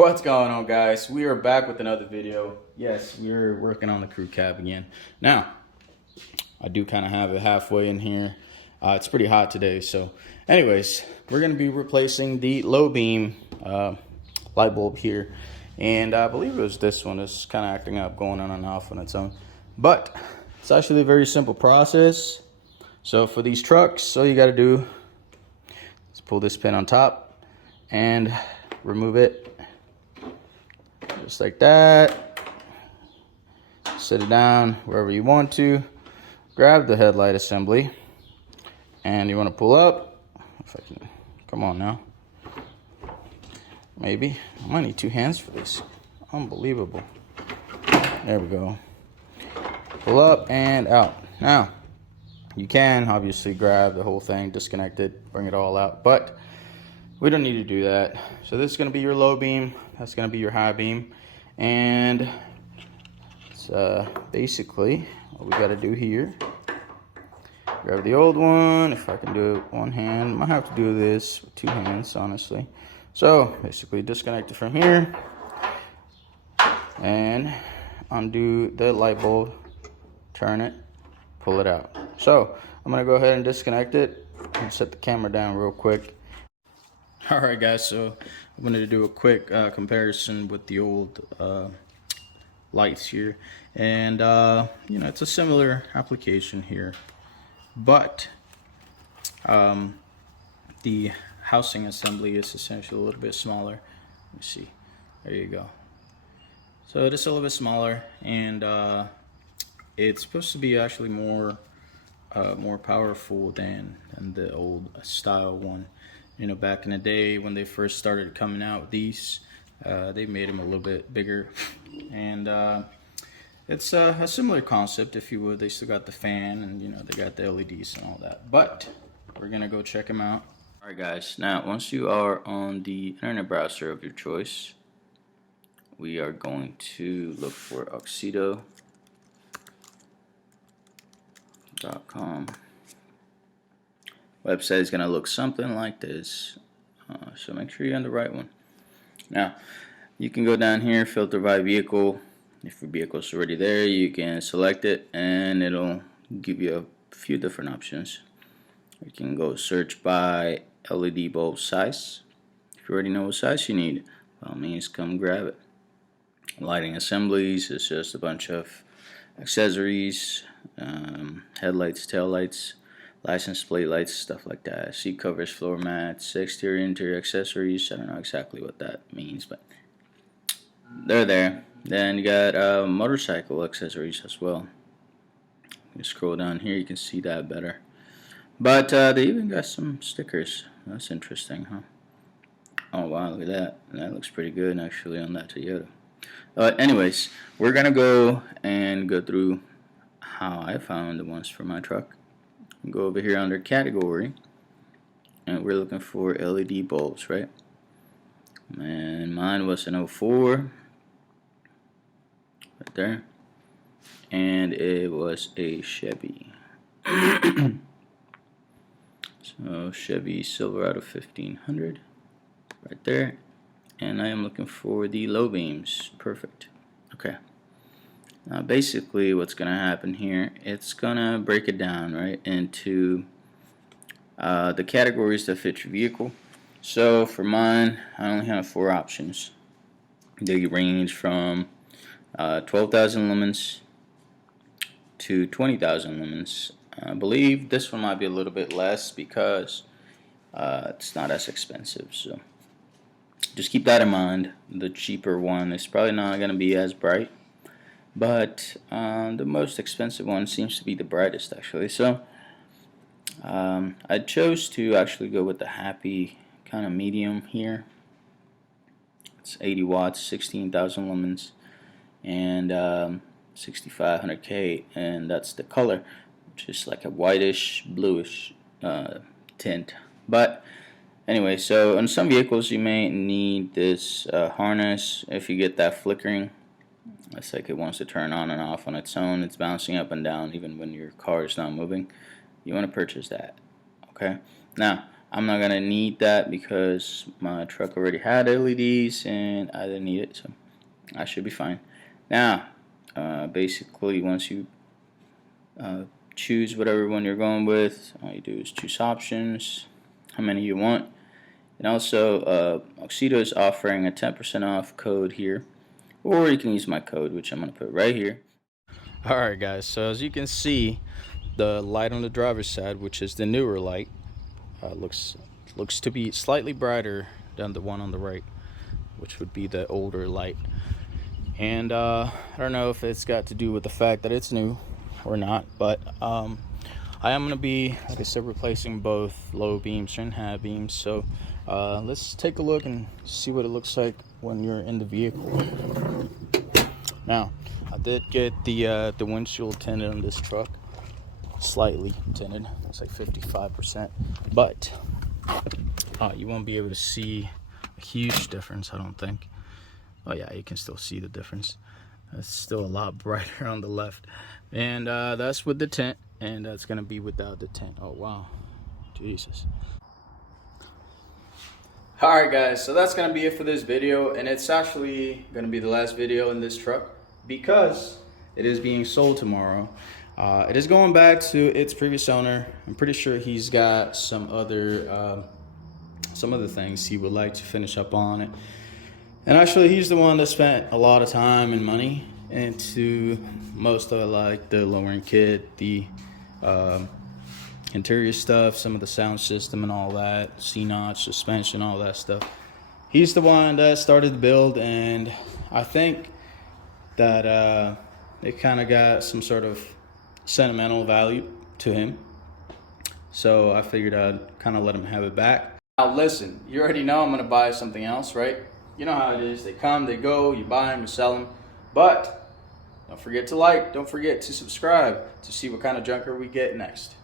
What's going on, guys? We are back with another video. Yes, we're working on the crew cab again. Now, I do kind of have it halfway in here. It's pretty hot today, so anyways, we're going to be replacing the low beam light bulb here. And I believe it was this one. It's kind of acting up, going on and off on its own. But it's actually a very simple process. So for these trucks, all you got to do is pull this pin on top and remove it. Just like that. Set it down wherever you want to. Grab the headlight assembly. And you want to pull up. If I can, come on now. Maybe. I might need two hands for this. Unbelievable. There we go. Pull up and out. Now, you can obviously grab the whole thing, disconnect it, bring it all out. But we don't need to do that. So this is going to be your low beam. That's going to be your high beam. And it's basically what we got to do here. Grab the old one. If I can do it one hand. I might have to do this with two hands, honestly. So basically disconnect it from here. And undo the light bulb. Turn it. Pull it out. So I'm going to go ahead and disconnect it. And set the camera down real quick. Alright guys, so I'm going to do a quick comparison with the old lights here. And you know, it's a similar application here. But the housing assembly is essentially a little bit smaller. Let me see. There you go. So it is a little bit smaller, and it's supposed to be actually more powerful than the old style one. You know, back in the day when they first started coming out with these, they made them a little bit bigger, and it's a similar concept, if you would. They still got the fan, and you know, they got the LEDs and all that. But we're gonna go check them out. All right, guys. Now, once you are on the internet browser of your choice, we are going to look for Auxito.com. Website is going to look something like this, so make sure you're on the right one. Now you can go down here, filter by vehicle. If your vehicle is already there, you can select it and it'll give you a few different options. You can go search by LED bulb size. If you already know what size you need, by all means come grab it. Lighting assemblies is just a bunch of accessories, headlights, tail lights, license plate lights, stuff like that. Seat covers, floor mats, exterior, interior accessories. I don't know exactly what that means, but they're there. Then you got motorcycle accessories as well. You scroll down here, you can see that better. But they even got some stickers. That's interesting, huh? Oh wow, look at that. That looks pretty good actually on that Toyota. Anyways, we're gonna go through how I found the ones for my truck. Go over here under category, and we're looking for LED bulbs, right? And mine was an 04 right there, and it was a Chevy. So Chevy Silverado 1500 right there, and I am looking for the low beams. Perfect. Okay. Now basically what's going to happen here, it's going to break it down right into the categories that fit your vehicle. So for mine, I only have 4 options. They range from 12,000 lumens to 20,000 lumens. I believe this one might be a little bit less because it's not as expensive. So just keep that in mind. The cheaper one is probably not going to be as bright. But the most expensive one seems to be the brightest actually. So I chose to actually go with the happy kind of medium here. It's 80 watts, 16,000 lumens, and 6500K, and that's the color, which is like a whitish, bluish tint. But anyway, so on some vehicles you may need this harness if you get that flickering. It's like it wants to turn on and off on its own. It's bouncing up and down even when your car is not moving. You want to purchase that. Okay. Now, I'm not gonna need that because my truck already had LEDs and I didn't need it, so I should be fine. Now, basically, once you choose whatever one you're going with, all you do is choose options, how many you want, and also Auxito is offering a 10% off code here, or you can use my code, which I'm gonna put right here. Alright guys, so as you can see, the light on the driver's side, which is the newer light, looks to be slightly brighter than the one on the right, which would be the older light. And I don't know if it's got to do with the fact that it's new or not, but I am going to be, like I said, replacing both low beams and high beams. So let's take a look and see what it looks like when you're in the vehicle. Now, I did get the windshield tinted on this truck, slightly tinted. It's like 55%, but you won't be able to see a huge difference, I don't think. Oh yeah, you can still see the difference. It's still a lot brighter on the left, and that's with the tint, and that's gonna be without the tint. Oh wow, Jesus. Alright guys, so that's gonna be it for this video, and it's actually gonna be the last video in this truck because it is being sold tomorrow. It is going back to its previous owner. I'm pretty sure he's got some other things he would like to finish up on it. And actually, he's the one that spent a lot of time and money into most of like the lowering kit, the interior stuff, some of the sound system and all that, C-notch, suspension, all that stuff. He's the one that started the build, and I think that it kind of got some sort of sentimental value to him. So I figured I'd kind of let him have it back. Now listen, you already know I'm going to buy something else, right? You know how it is. They come, they go, you buy them, you sell them. But don't forget to like, don't forget to subscribe to see what kind of junker we get next.